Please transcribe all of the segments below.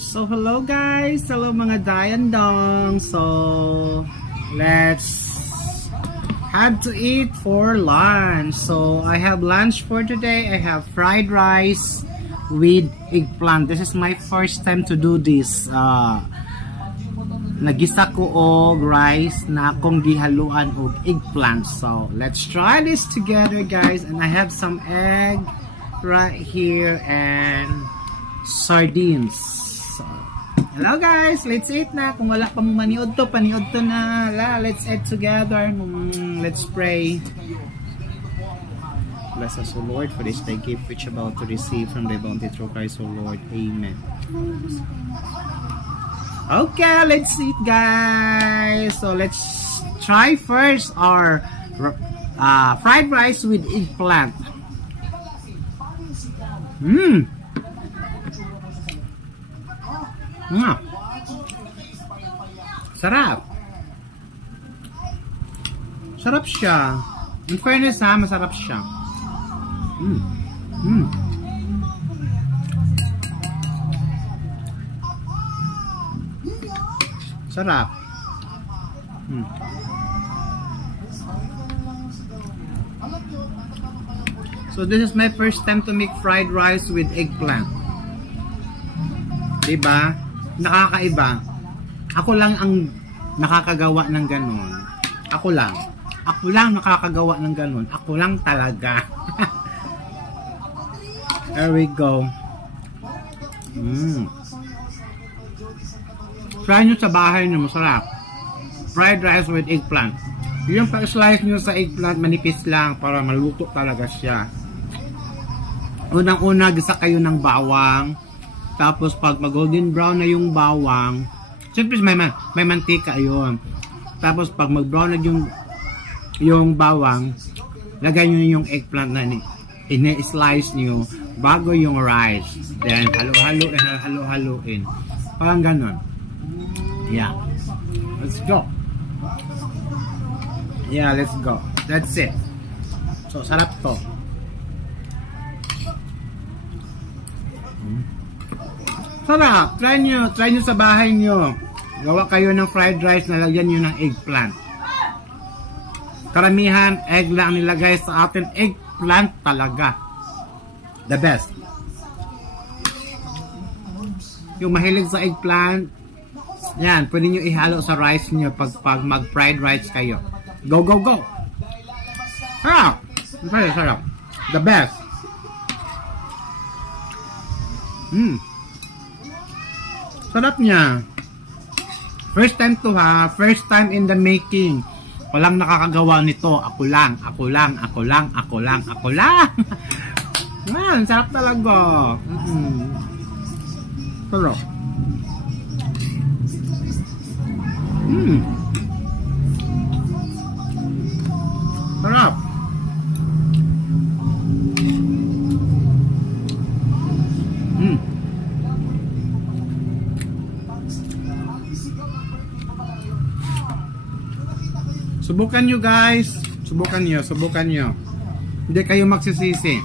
So hello guys, hello mga Dayandong. So let's have to eat for lunch. So I have lunch for today. I have fried rice with eggplant. This is my first time to do this. Nagisa ko og rice na akong gihaluan og eggplant. So let's try this together guys. And I have some egg right here and sardines. So, hello guys, let's eat na. Kung wala pa mo maniod to, paniod to na. Let's eat together. Let's pray. Bless us, O Lord, for this thy gift which about to receive from thy bounty through Christ, O Lord. Amen. Okay, let's eat guys. So let's try first our fried rice with eggplant. Sarap. Sarap siya. In fairness ha, masarap siya. Sarap. So this is my first time to make fried rice with eggplant. Diba? Nakakaiba. Ako lang ang nakakagawa ng ganon. Ako lang. Ako lang nakakagawa ng ganon. Ako lang talaga. There we go. Try nyo sa bahay nyo, masarap. Fried rice with eggplant. Yung pag-slice nyo sa eggplant, manipis lang para maluto talaga siya. Unang-una, gisa kayo ng bawang. Tapos pag mag-golden brown na yung bawang, siyempre may mantika yun. Tapos pag mag-brown na yung bawang, lagay nyo yung eggplant na ini-slice nyo bago yung rice. Then halo-haluin. Parang ganon. Yeah. Let's go. Yeah, let's go. That's it. So, sarap to. Sarap. Try nyo sa bahay nyo. Gawa kayo ng fried rice na lagyan nyo ng eggplant. Karamihan, egg lang nilagay sa atin. Eggplant talaga. The best. Yung mahilig sa eggplant, yan, pwede nyo ihalo sa rice nyo pag mag-fried rice kayo. Go, go, go! Sarap! Sarap. The best. Sarap niya. First time to ha. First time in the making. Walang nakakagawa nito. Ako lang. Man, sarap talaga. Sarap. Sarap. Subukan nyo guys. Subukan nyo. Hindi kayo magsisisi.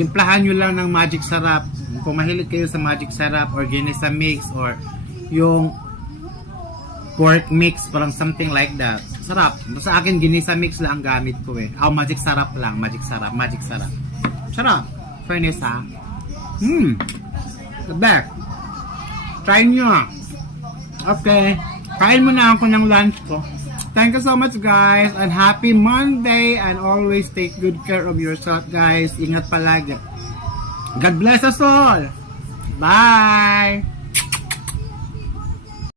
Timplahan nyo lang ng magic sarap. Kung mahilig kayo sa magic sarap or ginisa mix or yung pork mix, parang something like that. Sarap. Sa akin, ginisa mix lang ang gamit ko eh. Magic sarap lang. Magic sarap. Sarap. Fairness ha. The best. Try nyo. Okay. Kain muna ako ng lunch ko. Thank you so much guys. And happy Monday. And always take good care of yourself guys. Ingat palagi. God bless us all. Bye.